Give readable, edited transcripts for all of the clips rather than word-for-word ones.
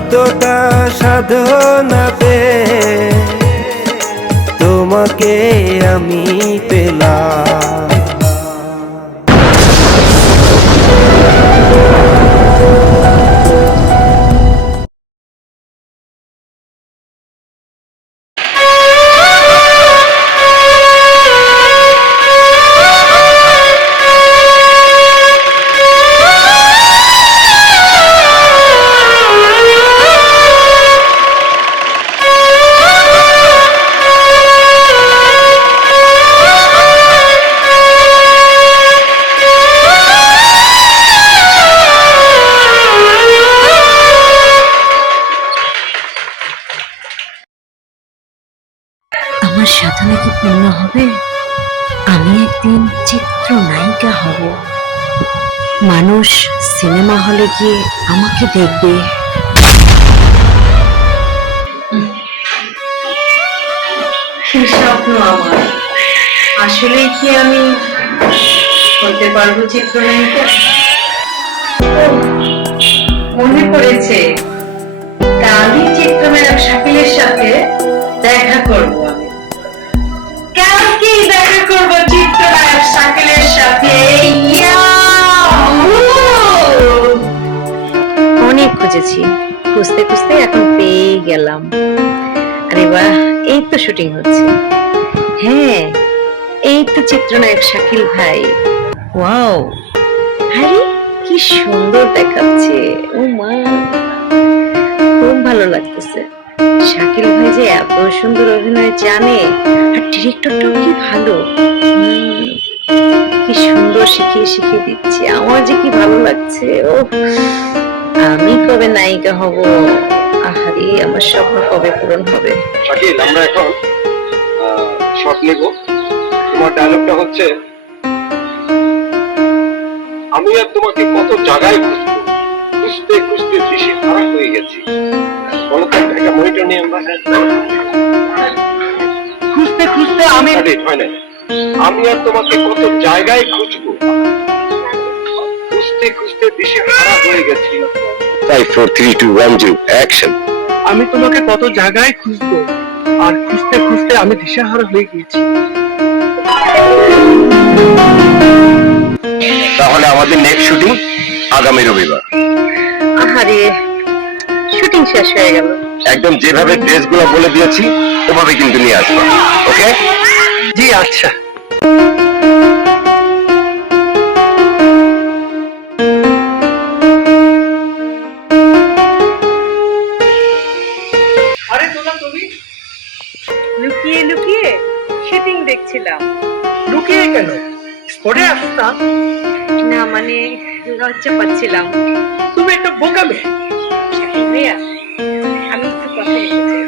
কতটা সাধনাতে তোমাকে আমি পেলাম। আমার সাধনা কি পূর্ণ হবে? আমি একদিন চিত্রনায়িকা হব। মানুষ সিনেমা হলে গিয়ে আমাকে দেখবে। কি স্বপ্ন আমার! আসলে কি আমি হতে পারবো চিত্রনায়িকা? মনে পড়েছে, কালই চিত্রনায়ক শাকিলের সাথে দেখা করব। কালকেই দেখা করব চিত্রনায়ক শাকিলের সাথে। অনেক খুঁজেছি, খুঁজতে খুঁজতে এখন পেয়ে গেলাম। আরে বাহ, এই তো শুটিং হচ্ছে। হ্যাঁ, এই তো চিত্রনায়ক শাকিল ভাই। ওয়াও, আরে কি সুন্দর দেখাচ্ছে! ও মা, খুব ভালো লাগতেছে। শাকিল ভাই যে এত সুন্দর অভিনয় জানে, আর ডিরেক্টরটাও কি ভালো। কি সুন্দর শিখিয়ে শিখিয়ে দিচ্ছে, আমার যে কি ভালো লাগছে। ও, আমি কবে নায়িকা হব? আহারে, আমার স্বপ্ন কবে পূরণ হবে? শাকিল, আমরা এখন শট নেব। তোমার ডায়লগটা হচ্ছে, আমি আর তোমাকে কত জায়গায় খুঁজতে খুঁজতে দিশে হারা হয়ে গেছি। বলো তো, একটা মনিটর নিয়ে আমরা খুঁজতে খুঁজতে আমি হয় না, আমি আর তোমাকে কত জায়গায় খুঁজবো, খুঁজতে খুঁজতে দিশে হারা হয়ে গেছি। 5 4 3 2 1 2 অ্যাকশন। আমি তোমাকে কত জায়গায় খুঁজবো, আর খুঁজতে খুঁজতে আমি দিশাহারা হয়ে গিয়েছি। তাহলে আমাদের নেক্সট শুটিং আগামী রবিবার। আহারে, শুটিং শেষ হয়ে গেল। একদম যেভাবে ড্রেসগুলো বলে দিয়েছি ওভাবে কিন্তু নিয়ে আসবা, ওকে? জি আচ্ছা। আরে তোলা, তুমি লুকিয়ে লুকিয়ে শুটিং দেখছিলাম। লুকিয়ে কেন? স্পটে আসতা। না মানে, লজ্জা পাচ্ছিলাম। তুমি একটা বোকা মেয়ে। শাকিল ভাইয়া, আমি একটু কথা বলতে চাই।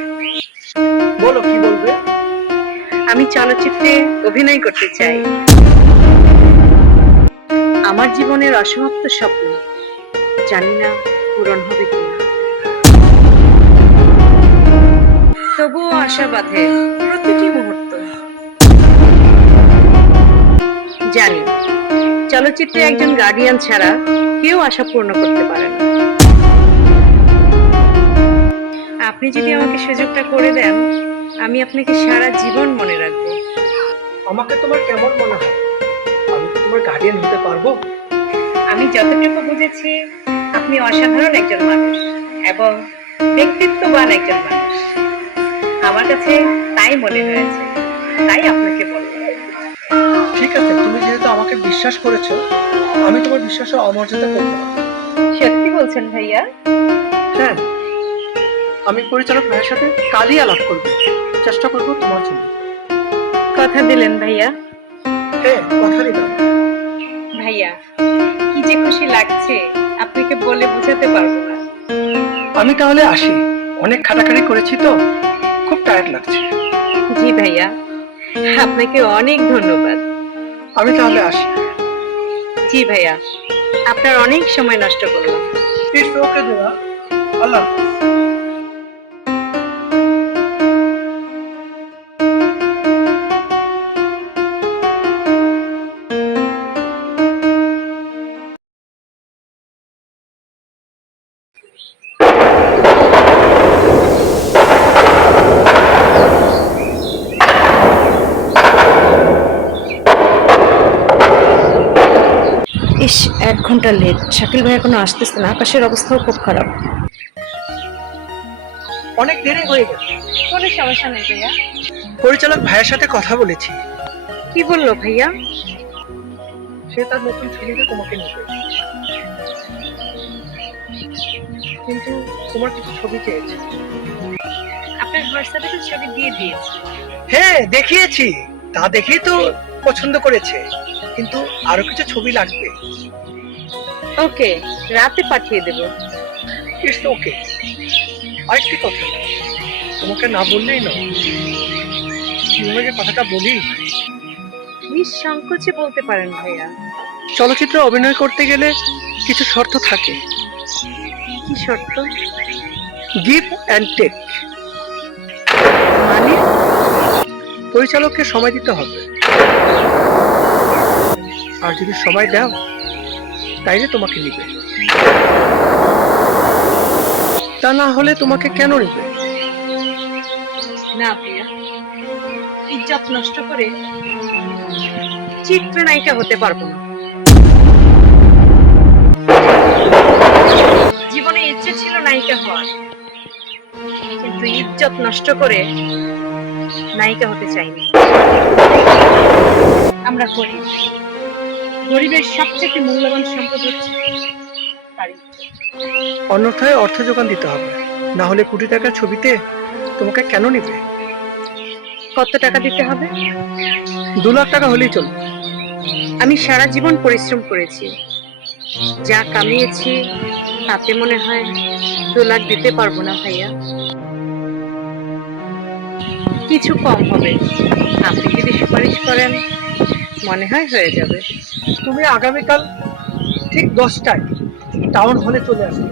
বলো, কি বলবে? আমি চলচ্চিত্রে অভিনয় করতে চাই। আমার জীবনের অসমাপ্ত স্বপ্ন, জানি না পূরণ হবে কিনা। তবুও আশা বাঁধে প্রতিটি মুহূর্ত। জানি চলচ্চিত্রে একজন গার্ডিয়ান ছাড়া কেউ আশা পূর্ণ করতে পারে না। আপনি যদি আমাকে সুযোগটা করে দেন, আমি আপনাকে সারা জীবন মনে রাখবো। আমাকে তোমার কেমন মনে হয়? আমি কি তোমার গার্ডিয়ান হতে পারবো? আমি যতটুকু বুঝেছি, আপনি অসাধারণ একজন মানুষ এবং ব্যক্তিত্ববান একজন মানুষ। আমার কাছে তাই মনে হয়েছে, তাই আপনাকে বললাম। ঠিক আছে, তুমি যেহেতু আমাকে বিশ্বাস করেছো, আমি তোমার বিশ্বাসের অমর্যাদা করবো না। সত্যি বলছেন ভাইয়া? হ্যাঁ, আমি পরিচালক ভাইয়ের সাথে কালই আলাপ করবো, চেষ্টা করবো তোমার জন্য। কথা দিলেন ভাইয়া? হ্যাঁ, কথা দিলাম। ভাইয়া, কি যে খুশি লাগছে, আপনাকে বলে বোঝাতে পারবো না। আমি তাহলে আসি, অনেক খাটাখাটি করেছি তো, খুব টায়ার্ড লাগছে। জি ভাইয়া, আপনাকে অনেক ধন্যবাদ। আমি তাহলে আসি। জি ভাইয়া, আপনার অনেক সময় নষ্ট করলাম। ইটস ওকে দোয়া, আল্লাহ হাফেজ। 1 ঘন্টা লেট, শাকিল ভাই এখনো আসতেছে না, আকাশের অবস্থাও খুব খারাপ। অনেক দেরি হয়ে গেছে। কোনো সমস্যা নেই ভাইয়া। পরিচালক ভাইয়ের সাথে কথা বলেছি, কি বললো ভাইয়া? সে তার নতুন ছবিতে তোমাকে নিবে, কিন্তু তোমার কিছু ছবি চেয়েছে। আপনার হোয়াটসঅ্যাপে তো ছবি দিয়ে দিয়েছি। হ্যাঁ দেখিয়েছি, তা দেখেই তো পছন্দ করেছে, কিন্তু আরো কিছু ছবি লাগবে। ওকে, রাতে পাঠিয়ে দেব। It's okay. আরেকটি কথা, তোমাকে না বললেই নয়, তোমাকে কথাটা বলি। নিঃসংকোচে বলতে পারেন ভাইয়া। চলচ্চিত্রে অভিনয় করতে গেলে কিছু শর্ত থাকে, কি শর্ত? Give and take. মানে? পরিচালককে সময় দিতে হবে, আর যদি সময় দাও তাইলে তোমাকে নিবে, তা না হলে তোমাকে কেন নিবে? না ভাইয়া, ইজ্জত নষ্ট করে চিত্রনায়িকা হতে পারবো না। জীবনে ইচ্ছে ছিল নায়িকা হওয়ার, কিন্তু ইজ্জত নষ্ট করে নায়িকা হতে চাইনি। আমরা গরিব, গরিবের সবচেয়ে মূল্যবান সম্পদ হচ্ছে তার ইজ্জত। অন্যথায় অর্থ যোগান দিতে হবে, না হলে কোটি টাকার ছবিতে তোমাকে কেন নিবে? কত টাকা দিতে হবে? 2 লাখ টাকা হলেই চলবে। আমি সারা জীবন পরিশ্রম করেছি, যা কামিয়েছি তাতে মনে হয় 2 লাখ দিতে পারবো না ভাইয়া। কিছু কম হবে, আপনি যদি সুপারিশ করেন মনে হয় হয়ে যাবে। তুমি আগামীকাল ঠিক 10টায় টাউন হলে চলে আসবে।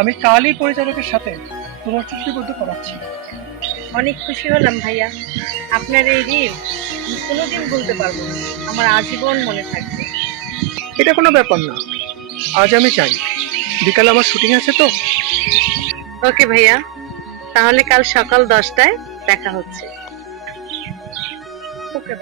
আমি কালই পরিচালকের সাথে তোমার চুক্তিবদ্ধ করাচ্ছি। অনেক খুশি হলাম ভাইয়া, আপনার এই ঋণ আমি কোনোদিন ভুলতে পারবো না, আমার আজীবন মনে থাকবে। এটা কোনো ব্যাপার না, আজ আমি চাই, বিকালে আমার শুটিং আছে তো। ওকে ভাইয়া, তাহলে কাল সকাল 10টায় দেখা হচ্ছে। ওকে।